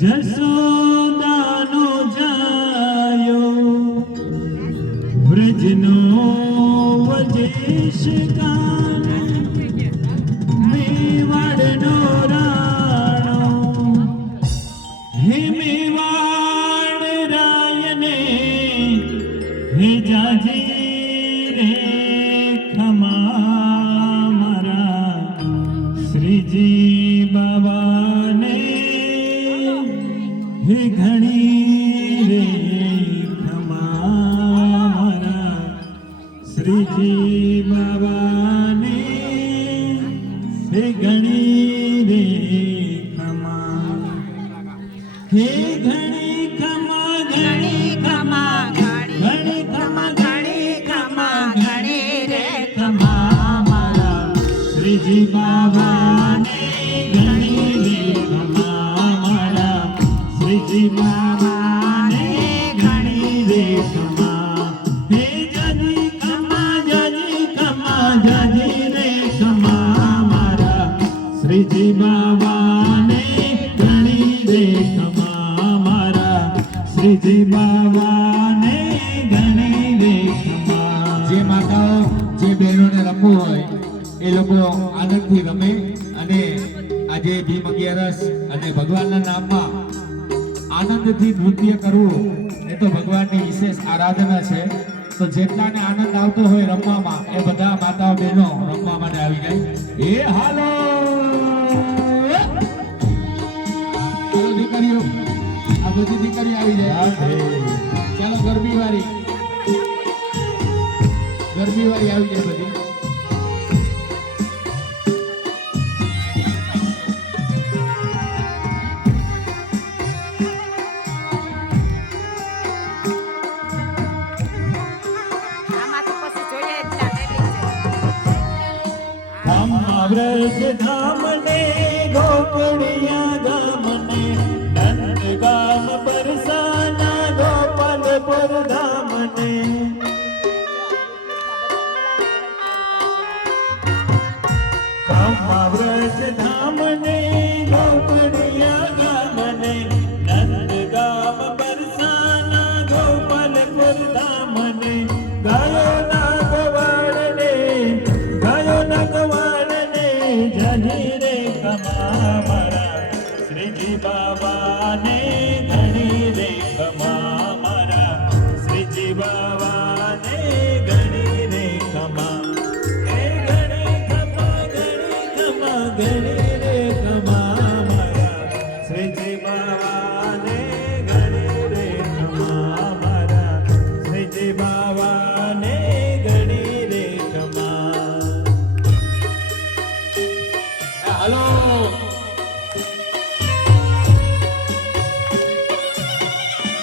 જસોદાનો જાયો. વ્રજનો વજેશ ગાન મેવાડનો રાણો. હે મેવાડ રાયને, હે જાજી રે ખમા મારા. શ્રીજી હે ઘણી રે ખમા મારા શ્રીજી બાબાને હે ઘણી રે ખમા હે ઘણી ખમા ઘણી ખમા ઘણી ખમા ઘણી ખમા ઘણી રે ખમા મારા. શ્રીજી બાબાને ઘણી શ્રીજી બાબાને ખમા મારા શ્રીજી બાબાને ઘણી રે જે માતાઓ, જે બહેનોને રમવું હોય, એ લોકો આનંદથી રમે અને આજે ભીમ અગિયારસ અને ભગવાનના નામમાં આનંદથી નૃત્ય કરવું એ તો ભગવાનની વિશેષ આરાધના છે. તો જેટલાને આનંદ આવતો હોય રમવામાં એ બધા માતા બહેનો રમવા માટે આવી જાય એ હાલો! દીકરીઓ આ બધી દીકરી આવી જાય. ચાલો ગરબી વાળી ગરબી વાળી આવી જાય બધી. ધામને ગોકુળિયા કમા મારા શ્રીજી બાબાને ઘણી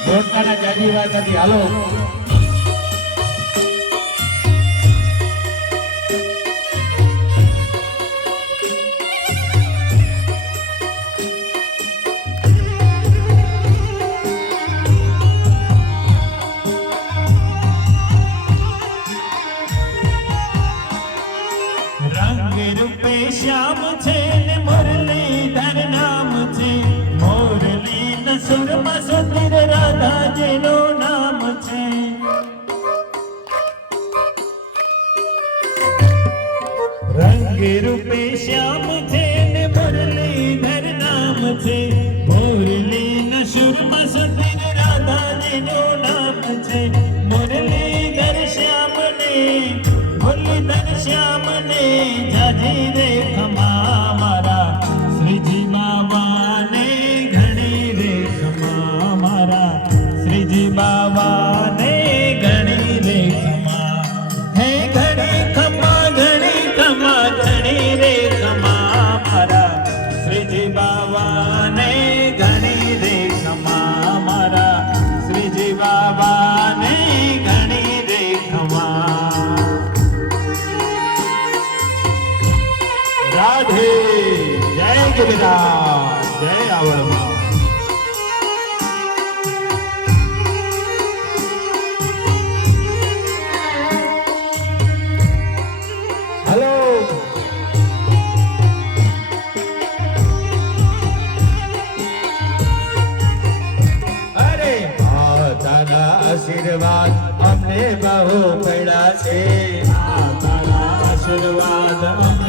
રોટલાના જાજી વાત હતી. હાલો. 想。શ્રીજી બાબાને ઘણી રે ખમા મારા. શ્રીજી બાબાને ઘણી રે ખમા રાધે, જય ગિરિરાજ જય રાવણ. આશીર્વાદ અમને બહુ પડ્યા છે. આશીર્વાદ અમને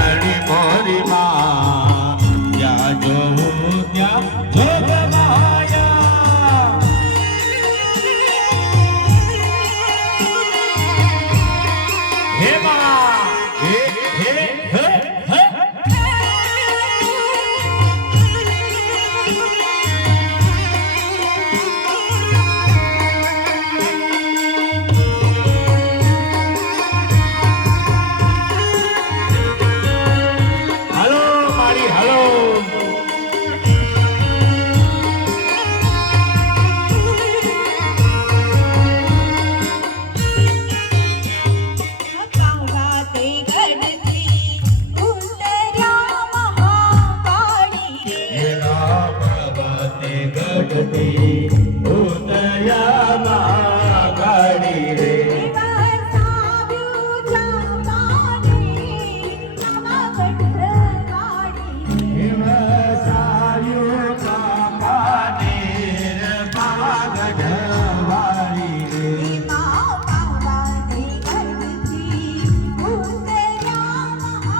அடி மாறி மா